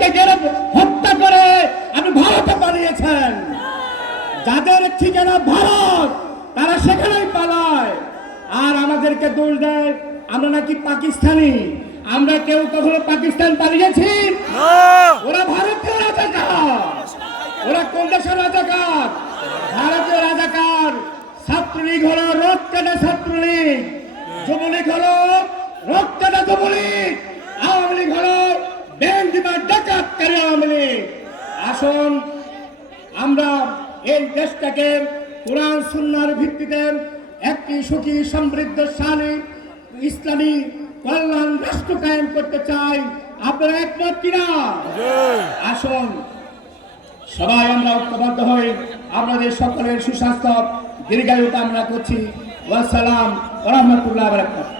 আমাদেরকে হত্যা করে আপনি ভারতে পালিয়েছেন। যাদের ঠিকানা ভারত তারা সেখানেই পালায়, আর আমাদেরকে দোষ দেয় আমরা নাকি পাকিস্তানি। আমরা কেউ কখনো পাকিস্তান পালিয়েছি? ওরা ভারতীয় রাজাকার। ওরা কোন দেশের রাজাকার? ভারতীয় রাজাকার। ছাত্রলীগ হলো রোগ কাটা ছাত্রলীগ, যুবলীগ হলো রোগ কাটা যুবলীগ, আওয়ামী লীগ হলো ব্যাংক দিবার ডাকাতকারী আওয়ামী লীগ। আসুন আমরা এই দেশটাকে কোরআন সুন্নাহর ভিত্তিতে একটি সুখী সমৃদ্ধশালী ইসলামী কল্যাণ রাষ্ট্র কায়েম করতে চাই। আপনারা একমত কিনা? আসুন সবাই আমরা ঐক্যবদ্ধ হই। আপনাদের সকলের সুস্বাস্থ্য দীর্ঘায়ু কামনা করছি। ওয়াসসালাম ওয়া রাহমাতুল্লাহি ওয়া বারাকাতুহু।